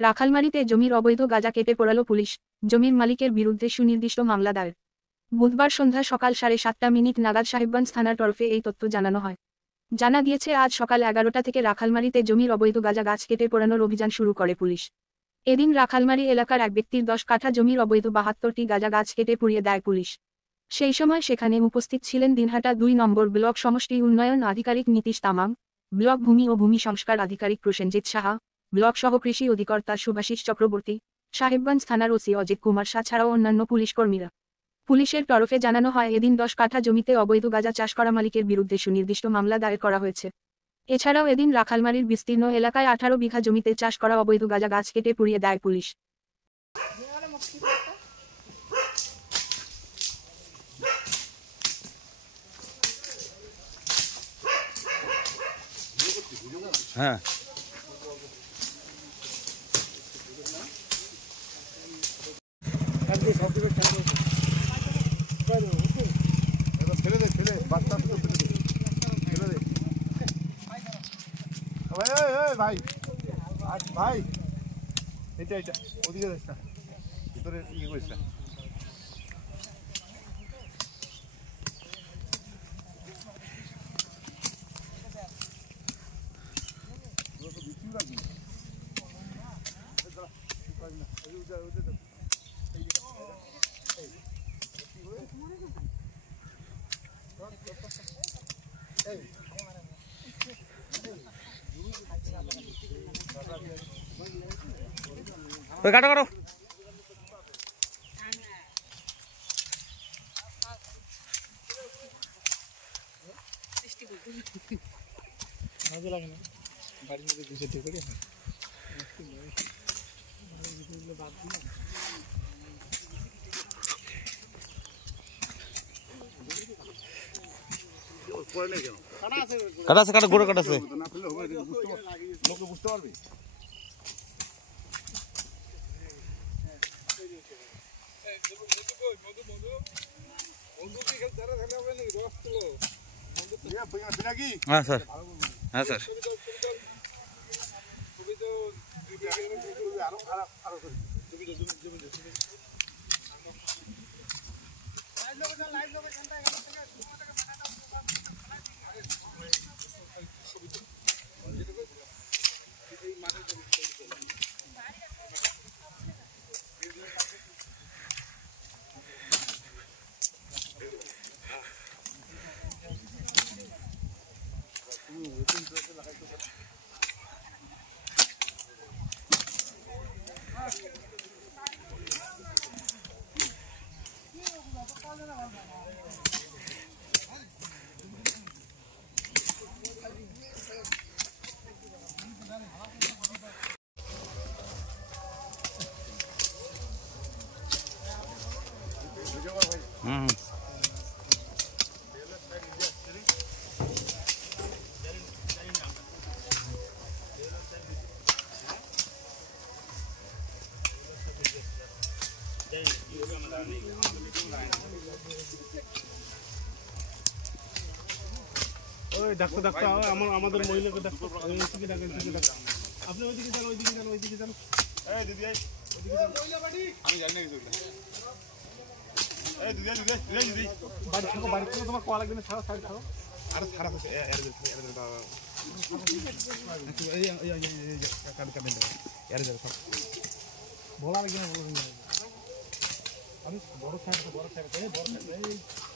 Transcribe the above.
রাখালমারীতে জমির অবৈধ গাঁজা কেটে পোড়ালো পুলিশ, জমির মালিকের বিরুদ্ধে সুনির্দিষ্ট মামলা দায়ের। বুধবার সন্ধ্যা সকাল 7:30 নাগাদ সাহেবগঞ্জ থানার তরফে এই তথ্য জানানো হয়। জানা গিয়েছে আজ সকাল 11টা থেকে রাখালমারীতে জমির অবৈধ গাঁজা গাছ কেটে পোড়ানোর অভিযান শুরু করে পুলিশ। এদিন রাখালমারী এলাকার এক ব্যক্তির 10 কাঠা জমির অবৈধ 72টি গাঁজা গাছ কেটে পুড়িয়ে দেয় পুলিশ। সেই সময় সেখানে উপস্থিত ছিলেন দিনহাটা 2 নম্বর ব্লক সমষ্টি উন্নয়ন আধিকারিক নীতিশ তামাং, ব্লক ভূমি ও ভূমি সংস্কার আধিকারিক প্রসেনজিৎ সাহা, ব্লক সহকৃষি অধিকর্তা সুভাষিস চক্রবর্তী, সাহেবগঞ্জ থানার ওসি অজিত কুমার শাহ ছাড়াও অন্যান্য পুলিশ কর্মীরা। পুলিশের তরফে জানানো হয় এদিন 10 কাঠা জমিতে অবৈধ গাঁজা চাষ করা মালিকের বিরুদ্ধে সুনির্দিষ্ট মামলা দায়ের করা হয়েছে। এছাড়াও এদিন রাখালমারীর বিস্তীর্ণ এলাকায় 18 বিঘা জমিতে চাষ করা অবৈধ গাঁজা গাছ কেটে পুড়িয়ে দেয় পুলিশ। হ্যাঁ ভাই ভাই এটা এটা ওদিকে যাস না, ভিতরে ইয়ে করিস না। কাটো কাটো বাড়ির মধ্যে গুছিয়ে ঠিক করি কাটা আছে, কাটা গোড়া কাটা আছে। না ফেললে হবে, লোকে বুঝতে পারবে। হ্যাঁ স্যার, হ্যাঁ স্যার। আরো খারাপ আরো হুম ওই ডাক্তার ডাক্তার আমাদের মহিলাকে ডাক্তার ওইদিকে ডাকেন, আপনি ওইদিকে যান ওইদিকে যান ওইদিকে যান। এই দিদি ওইদিকে যান, আমি জানি না কিছু। এই দিদি দিদি দিদি বাড়ি থাকো, বাড়ি থেকে তোমার কল লাগবে না, ছাড়ো ছাড়ো ছাড়ো। আরে ছাড়া আছে এর বলা লাগবে না, বলা লাগবে না। আমি বড় ছাড় বড় ছাড় বড় ছাড়